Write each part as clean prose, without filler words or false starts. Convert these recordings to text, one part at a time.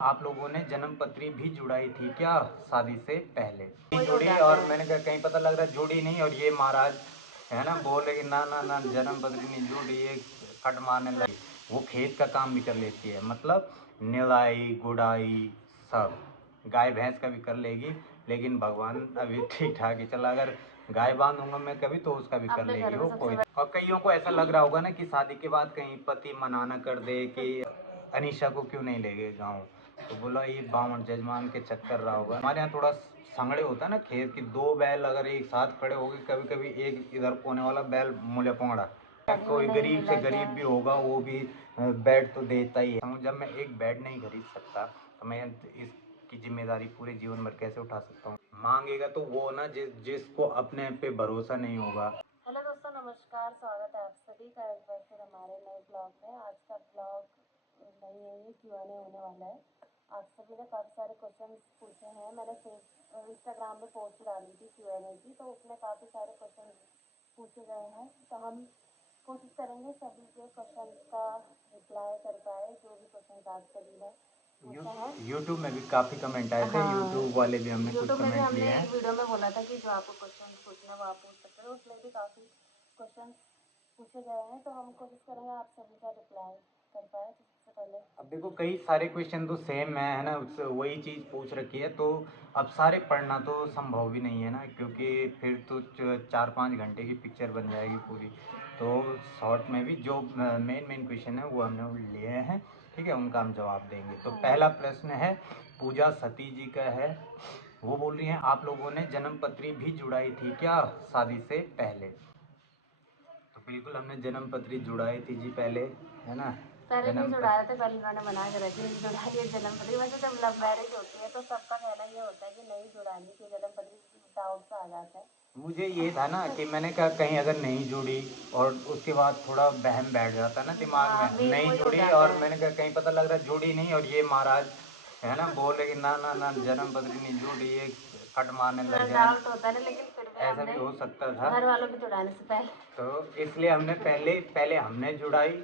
आप लोगों ने जन्म पत्री भी जुड़ाई थी क्या शादी से पहले? जुड़ी, और मैंने कहा कहीं पता लग रहा है जुड़ी नहीं, और ये महाराज है ना बोले कि ना ना ना जन्म पत्री नहीं जुड़ी, ये कट मारने लगी। वो खेत का काम भी कर लेती है, मतलब निराई गुड़ाई सब, गाय भैंस का भी कर लेगी। लेकिन भगवान अभी ठीक ठाक ही चला, अगर गाय बांधूंगा मैं कभी तो उसका भी कर लेगी वो कोई। और कईयों को ऐसा लग रहा होगा ना कि शादी के बाद कहीं पति मनाना कर दे कि अनीशा को क्यों नहीं ले गए गाँव, तो बोला ये बावन जजमान के चक्कर रहा होगा। हमारे यहाँ थोड़ा संगड़े होता है ना खेत की, दो बैल अगर एक साथ खड़े हो गए, कभी कभी एक इधर कोने वाला बैल मुले पोंगड़ा, कोई गरीब से गरीब भी होगा वो भी बेड तो देता ही है। जब मैं एक बेड नहीं खरीद सकता तो मैं इसकी जिम्मेदारी पूरे जीवन भर कैसे उठा सकता हूँ? मांगेगा तो वो ना जिसको अपने पे भरोसा नहीं होगा। हेलो दोस्तों, नमस्कार। स्वागत है आप सभी का एक बार फिर हमारे नए ब्लॉग में। आज का ब्लॉग नहीं है, ये Q&A होने वाला है। आप सभी ने काफ़ी सारे क्वेश्चन पूछे हैं। मैंने इंस्टाग्राम में पोस्ट डाली थी Q&A की, तो उसमें काफ़ी सारे क्वेश्चन पूछे गए हैं। तो हम कोशिश करेंगे सभी के क्वेश्चन का रिप्लाई कर पाए, जो भी क्वेश्चन आप सभी ने यूट्यूब में भी काफ़ी कमेंट आए थे। यूट्यूब वाले भी हमने कुछ कमेंट लिए हैं। वीडियो में बोला था कि जो आपको क्वेश्चन पूछना वो आप पूछ सकते हो, उसमें भी काफ़ी क्वेश्चन पूछे गए हैं। तो हम कोशिश करेंगे आप सभी का रिप्लाई कर पाए। तो सबसे पहले अब देखो कई सारे क्वेश्चन तो सेम है ना, वही चीज़ पूछ रखी है, तो अब सारे पढ़ना तो संभव भी नहीं है ना, क्योंकि फिर तो 4-5 घंटे की पिक्चर बन जाएगी पूरी। तो शॉर्ट में भी जो मेन क्वेश्चन है वो हमने लिए हैं, ठीक है, उनका हम जवाब देंगे। तो पहला प्रश्न है पूजा सती जी का है। वो बोल रही हैं आप लोगों ने जन्म पत्री भी जुड़ाई थी क्या शादी से पहले? तो बिल्कुल हमने जन्म पत्री जुड़ाई थी जी पहले, है ना। पहले नहीं जुड़ाया था, पहले उन्होंने बना के रखी, नहीं जुड़ाई है जन्म पत्री। वैसे जब लव मैरिज होती है तो सबका कहना ये होता है कि नहीं जुड़ानी चाहिए जन्म पत्री, डाउट सा आ जाता है। मुझे ये था ना कि मैंने कहा कहीं अगर नहीं जुड़ी और उसके बाद थोड़ा वहम बैठ जाता ना दिमाग में, नहीं जुड़ी, और मैंने कहा कहीं पता लग रहा है जुड़ी नहीं, और ये महाराज है ना बोले कि ना ना ना जन्म पत्री नहीं जुड़ी, ये कट मारने लग जाए, डाउट होता है ना, लेकिन फिर भी ऐसा भी हो सकता था। घर वालों के जुड़ाने से पहले तो इसलिए हमने पहले हमने जुड़ाई,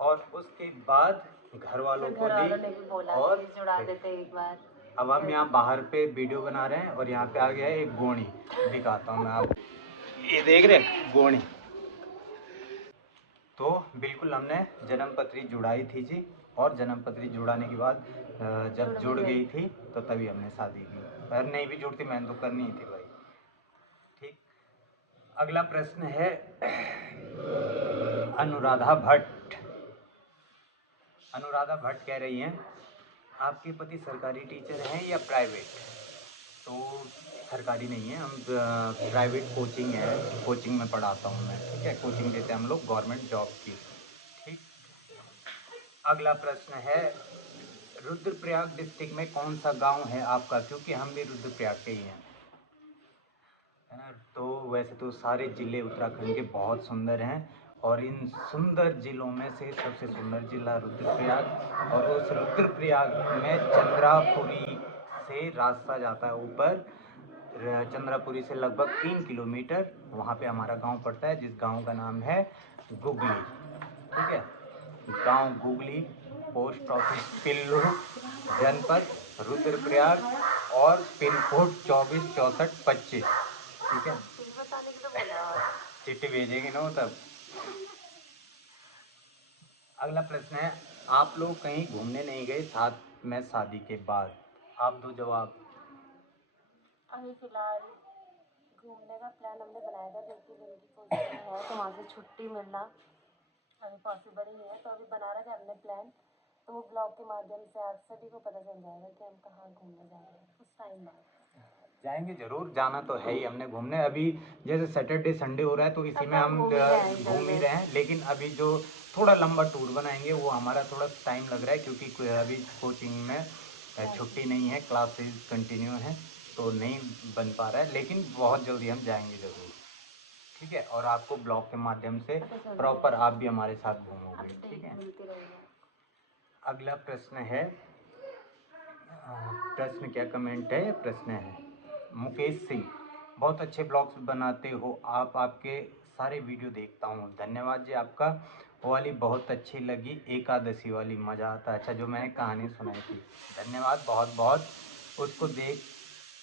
और उसके बाद घर वालों को दी, ने भी बोला और कि जुड़ा देते एक बार। अब हम यहाँ बाहर पे वीडियो बना रहे हैं, और यहाँ पे आ गया है एक गोणी, दिखाता हूँ मैं आप, ये देख रहे हैं गोणी। तो बिल्कुल हमने जन्म पत्री जुड़ाई थी जी, और जन्म पत्री जुड़ाने के बाद जब जुड़ गई थी तो तभी हमने शादी की। अगर नहीं भी जुड़ती मैंने तो करनी ही थी भाई। ठीक, अगला प्रश्न है अनुराधा भट्ट। अनुराधा भट्ट कह रही हैं आपके पति सरकारी टीचर हैं या प्राइवेट? तो सरकारी नहीं है, हम प्राइवेट कोचिंग है, कोचिंग में पढ़ाता हूँ मैं, ठीक है, कोचिंग देते हैं हम लोग गवर्नमेंट जॉब की। ठीक, अगला प्रश्न है रुद्रप्रयाग डिस्ट्रिक्ट में कौन सा गांव है आपका? क्योंकि हम भी रुद्रप्रयाग के ही हैं, है ना। तो वैसे तो सारे ज़िले उत्तराखंड के बहुत सुंदर हैं, और इन सुंदर ज़िलों में से सबसे सुंदर ज़िला रुद्रप्रयाग, और उस रुद्रप्रयाग में चंद्रापुरी से रास्ता जाता है ऊपर, चंद्रापुरी से लगभग 3 किलोमीटर वहाँ पे हमारा गांव पड़ता है, जिस गांव का नाम है गुगली, ठीक है। गांव गुगली, पोस्ट ऑफिस पिल्लू, जनपद रुद्रप्रयाग, और पिन कोड 246425, ठीक है। चिट्ठी भेजेगी ना वो तब। अगला प्रश्न है आप लोग कहीं घूमने नहीं गए साथ में शादी के बाद? आप दो जवाब। अभी फिलहाल घूमने का प्लान हमने बनाया था, लेकिन उनकी पोस्टिंग है तो वहाँ से छुट्टी मिलना अभी पॉसिबल ही है। तो अभी बना रखा है हमने प्लान, तो वो ब्लॉग के माध्यम से आप सभी को पता चल जाएगा कि हम कहाँ घूमने जा रहे हैं कुछ टाइम बाद। जाएंगे जरूर, जाना तो है ही हमने घूमने। अभी जैसे सैटरडे संडे हो रहा है तो इसी में हम घूम ही रहे हैं, लेकिन अभी जो थोड़ा लंबा टूर बनाएंगे वो हमारा थोड़ा टाइम लग रहा है, क्योंकि अभी कोचिंग में छुट्टी नहीं है, क्लासेस कंटिन्यू हैं, तो नहीं बन पा रहा है, लेकिन बहुत जल्दी हम जाएंगे ज़रूर, ठीक है। और आपको ब्लॉग के माध्यम से प्रॉपर आप भी हमारे साथ घूमोगे, ठीक है। अगला प्रश्न है, प्रश्न क्या कमेंट है, प्रश्न है मुकेश सिंह, बहुत अच्छे ब्लॉग्स बनाते हो आप, आपके सारे वीडियो देखता हूँ, धन्यवाद जी आपका। वो वाली बहुत अच्छी लगी, एकादशी वाली, मज़ा आता। अच्छा, जो मैंने कहानी सुनाई थी, धन्यवाद बहुत बहुत। उसको देख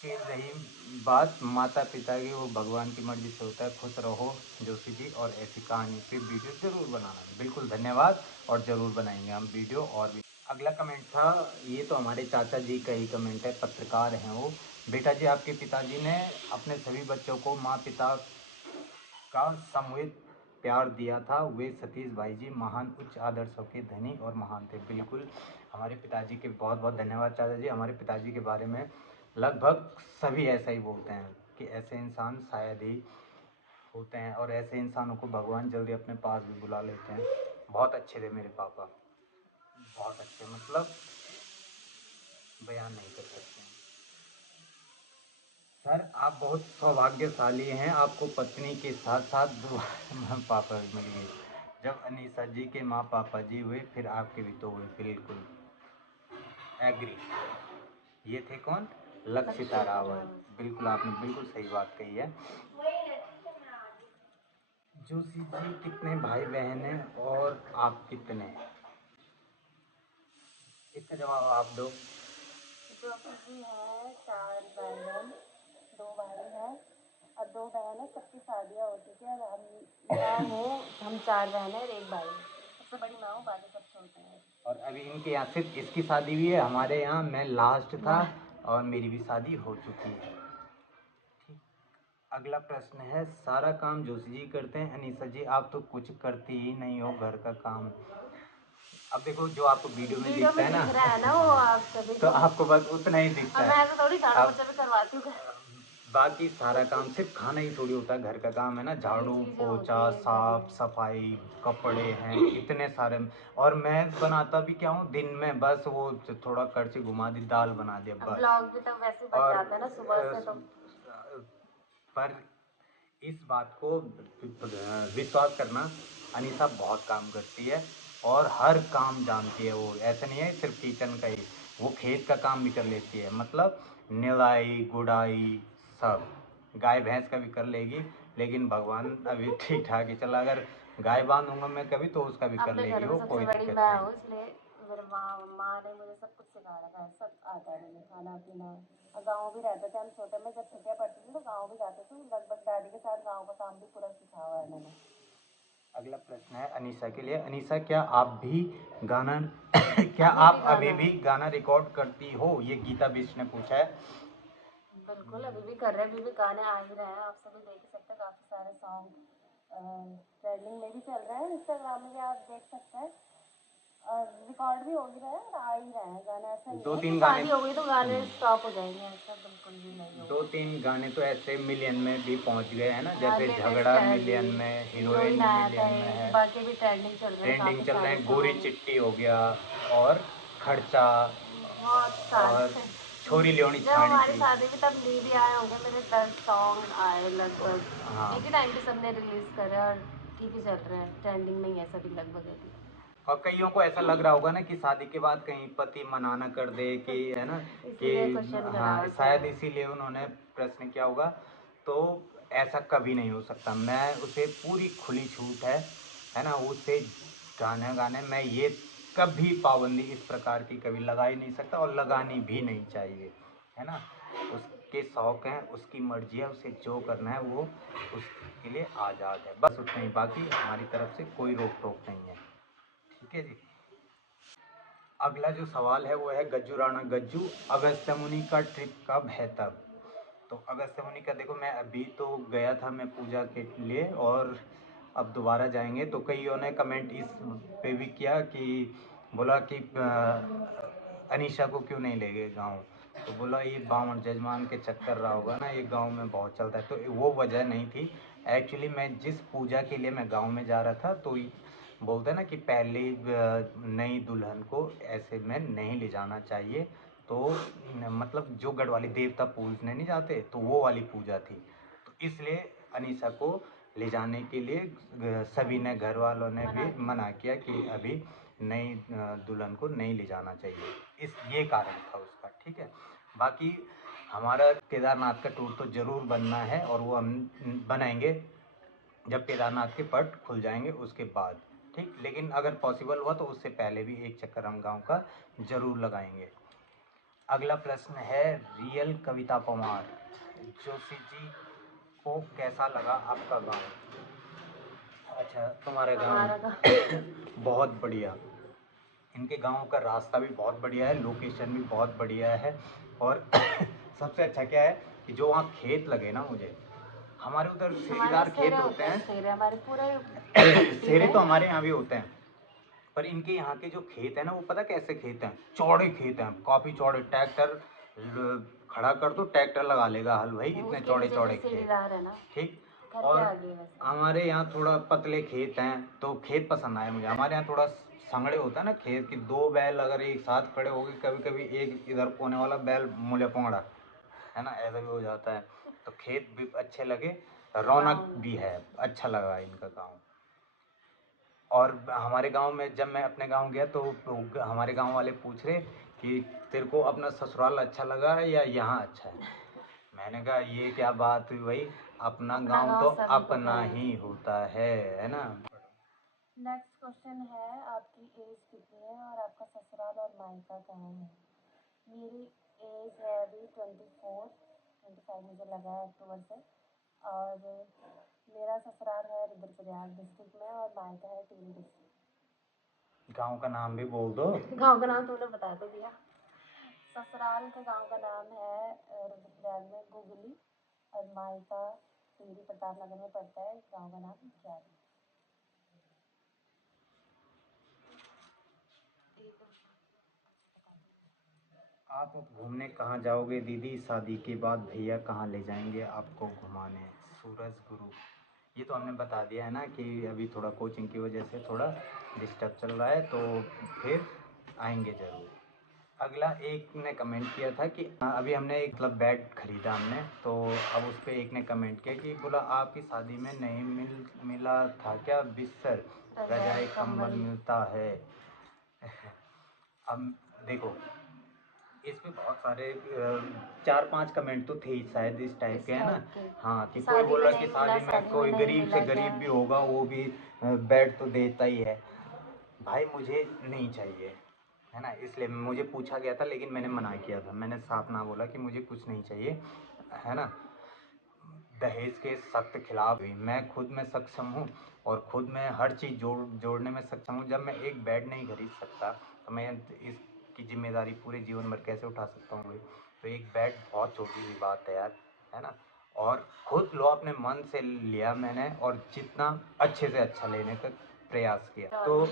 के रही बात माता पिता की, वो भगवान की मर्जी से होता है। खुश रहो जोशी जी, और ऐसी कहानी पे वीडियो ज़रूर बनाना। बिल्कुल धन्यवाद, और ज़रूर बनाएंगे हम वीडियो और भी। अगला कमेंट था, ये तो हमारे चाचा जी का ही कमेंट है, पत्रकार हैं वो। बेटा जी, आपके पिताजी ने अपने सभी बच्चों को माँ पिता का सामूहिक प्यार दिया था। वे सतीश भाई जी महान उच्च आदर्शों के धनी और महान थे। बिल्कुल, हमारे पिताजी के बहुत बहुत धन्यवाद चाचा जी। हमारे पिताजी के बारे में लगभग सभी ऐसा ही बोलते हैं कि ऐसे इंसान शायद ही होते हैं, और ऐसे इंसानों को भगवान जल्दी अपने पास भी बुला लेते हैं। बहुत अच्छे थे मेरे पापा, बहुत अच्छे, मतलब बयान नहीं कर सकते हैं। सर, आप बहुत सौभाग्यशाली हैं, आपको पत्नी के साथ साथ दो माँ पापा भी मिल गए। जब अनीसा जी के माँ पापा जी हुए, फिर आपके भी तो हुए। बिल्कुल एग्री। ये थे कौन? लक्षिता रावत। बिल्कुल, आपने बिल्कुल सही बात कही है। जोशी जी कितने भाई बहन हैं और आप कितने? इसका जवाब आप दो। जोशी जी है 4 भाई बहन, 2 भाई हैं और 2 बहन है। सबकी शादियाँ हो चुकी है। मैं हूँ, हम 4 बहन हैं और 1 भाई है। सबसे बड़ी मैं हूँ, बाकी सब छोटे हैं। और अभी इनके यहाँ सिर्फ इसकी शादी हुई है, हमारे यहाँ मैं लास्ट था और मेरी भी शादी हो चुकी है। ठीक। अगला प्रश्न है, सारा काम जोशी जी करते हैं, अनीसा जी आप तो कुछ करती ही नहीं हो घर का काम। अब देखो, जो आपको वीडियो में वीडियो दिखता में है दिख रहा है ना ना वो आप सभी तो को। आपको बस उतना ही दिखता अब है। मैं ऐसे थोड़ी झाड़ू अब पोछा भी करवाती हूँ। बाकी सारा काम सिर्फ खाना ही थोड़ी होता है, घर का काम है ना, सभी झाड़ू चीज़ें पोछा होती है घर साफ में। सफाई, कपड़े हैं इतने सारे। और मैं बनाता भी क्या हूँ, दिन में बस वो थोड़ा करछी घुमा दी, दाल बना दिया अब बस। ब्लॉग भी तो वैसे बच और जाता है ना सुबह से तो। पर इस बात को विश्वास करना, अनीसा बहुत काम करती है और हर काम जानती है वो। ऐसा नहीं है सिर्फ किचन का ही, वो खेत का काम भी कर लेती है, मतलब निराई गुड़ाई सब। गाय भैंस का भी कर लेगी, लेकिन भगवान अभी ठीक ठाक ही चला। अगर गाय बांधूंगा मैं कभी तो उसका भी कर अपने घर लेगी में वो, सबसे कोई बड़ी दिक्कत मैं नहीं। हूँ, इसलिए मेरे माँ ने मुझे सब कुछ सिखा रखा है। सब आता है मुझे, खाना पीना। और गाँव भी रहते थे हम छोटे में, जब छुट्टियाँ पड़ती थी तो गाँव भी जाते थे। लगभग डैडी के साथ गाँव का काम भी पूरा सीखा हुआ है मैंने। अगला प्रश्न है अनीसा के लिए। अनीसा, क्या आप भी गाना क्या अभी भी आप अभी गाना, भी गाना रिकॉर्ड करती हो? ये गीता बिष्ट ने पूछा है। बिल्कुल अभी भी कर रहे हैं। अभी भी गाने आ ही रहे हैं, आप सभी देख ही सकते हैं। काफ़ी सारे सॉन्ग ट्रेंडिंग में भी चल रहे हैं, इंस्टाग्राम में भी आप देख सकते हैं। और रिकॉर्ड भी हो ही रहा है और आ ही रहे हैं गाने। ऐसा नहीं दो है कि तीन गाने शादी हो गई तो गाने स्टॉप हो जाएंगे, ऐसा बिल्कुल भी नहीं दो होगा। तीन गाने तो ऐसे मिलियन में भी पहुंच गए हैं ना, हाँ, जैसे लेटेस्ट झगड़ा है अभी। मिलियन में, हीरोइन हीरोइन आया था मिलियन में एक, है, बाकी भी ट्रेंडिंग चल रहे हैं ट्रेंडिंग काफ़ी चल रहे सारे हैं। गोरी सॉन्ग। चिट्टी हो गया, और खर्चा, बहुत और सारे। छोरी लियोनी जब छाणी हमारी थी। शादी में तब नी भी आए होंगे, मेरे 10 सॉन्ग आए लगभग। हाँ, एक ही टाइम पे सबने रिलीज करे और ठीक ही चल रहे हैं, ट्रेंडिंग में ही है सभी लगभग अभी। और कईयों को ऐसा लग रहा होगा ना कि शादी के बाद कहीं पति मना ना कर दे, कि है ना, कि इसीलिए क्वेश्चन करा हाँ, शायद इसीलिए उन्होंने प्रश्न किया होगा। तो ऐसा कभी नहीं हो सकता। मैं उसे पूरी खुली छूट है ना, उसे गाने गाने मैं ये कभी पाबंदी इस प्रकार की कभी लगा ही नहीं सकता, और लगानी भी नहीं चाहिए, है ना। उसके शौक हैं, उसकी मर्जी है, उसे जो करना है वो उसके लिए आज़ाद है, बस उतना ही। बाकी हमारी तरफ से कोई रोक टोक नहीं है। ठीक है जी। अगला जो सवाल है वो है गज्जू राणा गज्जू, अगस्त्य मुनि का ट्रिप कब है तब? तो अगस्त्य मुनि का देखो, मैं अभी तो गया था मैं पूजा के लिए, और अब दोबारा जाएंगे। तो कईयों ने कमेंट इस पे भी किया कि बोला कि अनीशा को क्यों नहीं ले गए गाँव। तो बोला ये बावन जजमान के चक्कर रहा होगा ना, ये गांव में बहुत चलता है। तो वो वजह नहीं थी। एक्चुअली मैं जिस पूजा के लिए मैं गांव में जा रहा था, तो बोलते हैं ना कि पहली नई दुल्हन को ऐसे में नहीं ले जाना चाहिए। तो मतलब जो गढ़वाली देवता पूजने नहीं जाते, तो वो वाली पूजा थी। तो इसलिए अनीसा को ले जाने के लिए सभी ने, घर वालों ने भी मना किया कि अभी नई दुल्हन को नहीं ले जाना चाहिए। इस ये कारण था उसका। ठीक है। बाकी हमारा केदारनाथ का टूर तो ज़रूर बनना है, और वो हम बनाएंगे जब केदारनाथ के पट खुल जाएंगे उसके बाद। ठीक, लेकिन अगर पॉसिबल हुआ तो उससे पहले भी एक चक्कर हम गाँव का ज़रूर लगाएंगे। अगला प्रश्न है रियल कविता पवार जोशी जी को कैसा लगा आपका गाँव? अच्छा, तुम्हारे हमारा गाँव बहुत बढ़िया। इनके गाँव का रास्ता भी बहुत बढ़िया है, लोकेशन भी बहुत बढ़िया है और सबसे अच्छा क्या है कि जो वहाँ खेत लगे ना मुझे, हमारे उधर हमारे सेरीदार खेत सेरे होते हैं। सेरे हमारे पूरे सेरे तो हमारे यहाँ भी होते हैं, पर इनके यहाँ के जो खेत है ना वो पता कैसे खेत हैं, चौड़े खेत हैं, काफ़ी चौड़े। ट्रैक्टर खड़ा कर दो, ट्रैक्टर लगा लेगा हल भाई, इतने उसके चौड़े नीचे चौड़े भी खेत। सीढ़ीदार है ना, ठीक। घर के और आगे वैसे। हमारे यहाँ थोड़ा पतले खेत हैं तो खेत पसंद आए मुझे। हमारे यहाँ थोड़ा संगड़े होता है ना खेत की, दो बैल अगर एक साथ खड़े हो गए, कभी कभी एक इधर कोने वाला बैल मुले पोंगड़ा है ना, ऐसा भी हो जाता है। तो खेत भी अच्छे लगे, रौनक भी है, अच्छा लगा इनका गाँव। और हमारे गांव में जब मैं अपने गांव गया तो हमारे गांव वाले पूछ रहे कि तेरे को अपना ससुराल अच्छा लगा है या यहाँ अच्छा है। मैंने कहा ये क्या बात हुई भाई, अपना अपना गांव गांव तो सभी को अपना प्यारा। ही होता है ना। नेक्स्ट क्वेश्चन है आपकी एज कितनी है और आपका ससुराल और मायका कहाँ है? मेरी एज है अभी 24-25 मुझे लगा है अक्टूबर से, और मेरा ससुराल है रुद्रप्रयाग डिस्ट्रिक्ट में और मायका है टिहरी डिस्ट्रिक्ट। गांव का नाम भी बोल दो। गांव का नाम तूने बता तो दिया। ससुराल के गांव का नाम है रुद्रप्रयाग में गुगली, और मायका टिहरी प्रताप नगर में पड़ता है। गांव का नाम क्या है? आप अब घूमने कहाँ जाओगे दीदी? शादी के बाद भैया कहाँ ले जाएंगे आपको घुमाने? सूरज गुरु। ये तो हमने बता दिया है ना कि अभी थोड़ा कोचिंग की वजह से थोड़ा डिस्टर्ब चल रहा है, तो फिर आएंगे ज़रूर। अगला एक ने कमेंट किया था कि अभी हमने एक मतलब बेड खरीदा हमने, तो अब उस पर एक ने कमेंट किया कि बोला आपकी शादी में नहीं मिला था क्या बिस्तर, रजाई कंबल मिलता है? अब देखो, इस पे बहुत सारे 4-5 कमेंट तो थे ही शायद इस टाइप के, है ना। हाँ, कि कोई शादी में बोला कि नहीं मिला, शादी में शादी में कोई नहीं गरीब से मिला क्या? गरीब भी होगा वो भी बेड तो देता ही है। भाई मुझे नहीं चाहिए, है ना, इसलिए मुझे पूछा गया था लेकिन मैंने मना किया था। मैंने साफ ना बोला कि मुझे कुछ नहीं चाहिए, है ना। दहेज के सख्त खिलाफ भी मैं खुद में सक्षम हूँ और खुद में हर चीज़ जोड़ने में सक्षम हूँ। जब मैं एक बेड नहीं खरीद सकता तो मैं इसकी जिम्मेदारी पूरे जीवन भर कैसे उठा सकता हूँ भाई? तो एक बेड बहुत छोटी सी बात है यार, है ना। और खुद लो अपने मन से लिया मैंने, और जितना अच्छे से अच्छा लेने का प्रयास किया, तो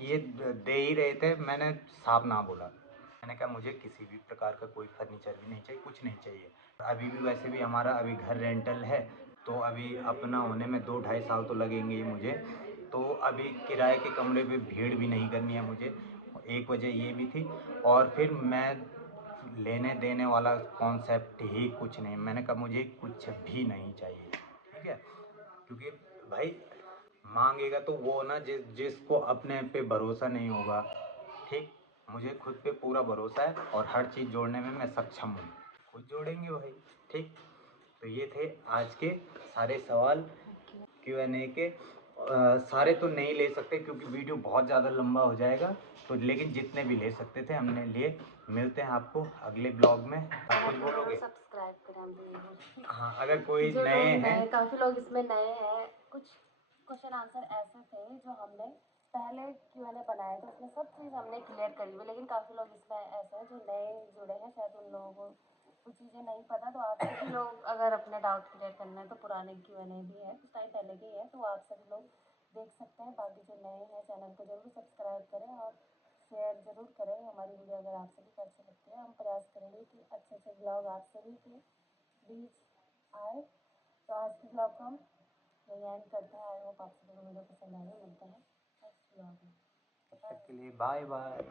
ये दे ही रहे थे। मैंने साफ ना बोला, मैंने कहा मुझे किसी भी प्रकार का कोई फर्नीचर भी नहीं चाहिए, कुछ नहीं चाहिए। अभी भी वैसे भी हमारा अभी घर रेंटल है, तो अभी अपना होने में 2-2.5 साल तो लगेंगे ही मुझे। तो अभी किराए के कमरे पे भीड़ भी नहीं करनी है मुझे, एक वजह ये भी थी। और फिर मैं लेने देने वाला कॉन्सेप्ट ही कुछ नहीं, मैंने कहा मुझे कुछ भी नहीं चाहिए, ठीक है। क्योंकि भाई मांगेगा तो वो ना जिसको अपने पे भरोसा नहीं होगा, ठीक। मुझे खुद पे पूरा भरोसा है और हर चीज़ जोड़ने में मैं सक्षम हूँ, खुद जोड़ेंगे भाई, ठीक। तो ये थे आज के सारे सवाल Q&A के। सारे तो नहीं ले सकते क्योंकि वीडियो बहुत ज़्यादा लंबा हो जाएगा, तो लेकिन जितने भी ले सकते थे हमने लिए। मिलते हैं आपको अगले ब्लॉग में। आप कुछ बोलोगे? सब्सक्राइब करें। हाँ, अगर कोई जो नए लोग हैं, नए, काफ़ी लोग इसमें नए हैं। कुछ क्वेश्चन आंसर ऐसे थे जो हमने पहले Q&A बनाए थे, उसमें सब चीज़ हमने क्लियर करी हुई, लेकिन काफ़ी लोग इसमें ऐसे हैं जो नए जुड़े हैं, शायद उन लोगों को कुछ चीज़ें नहीं पता। तो आप सभी लोग अगर अपने डाउट क्लियर करना है तो पुराने Q&A भी है, कुछ टाइम पहले के है, तो आप सभी लोग देख सकते हैं। बाकी जो नए हैं चैनल को जरूर सब्सक्राइब करें और शेयर ज़रूर करें हमारी वीडियो अगर आप सभी को अच्छी लगती है। हम प्रयास करेंगे कि अच्छे अच्छे ब्लॉग आप सभी के बीच आए। तो आज के ब्लॉग को हम यही एंड करते हैं। आई होप आप सभी को वीडियो पसंद आई। मिलते हैं नेक्स्ट ब्लॉग में। तब तक के लिए बाय बाय।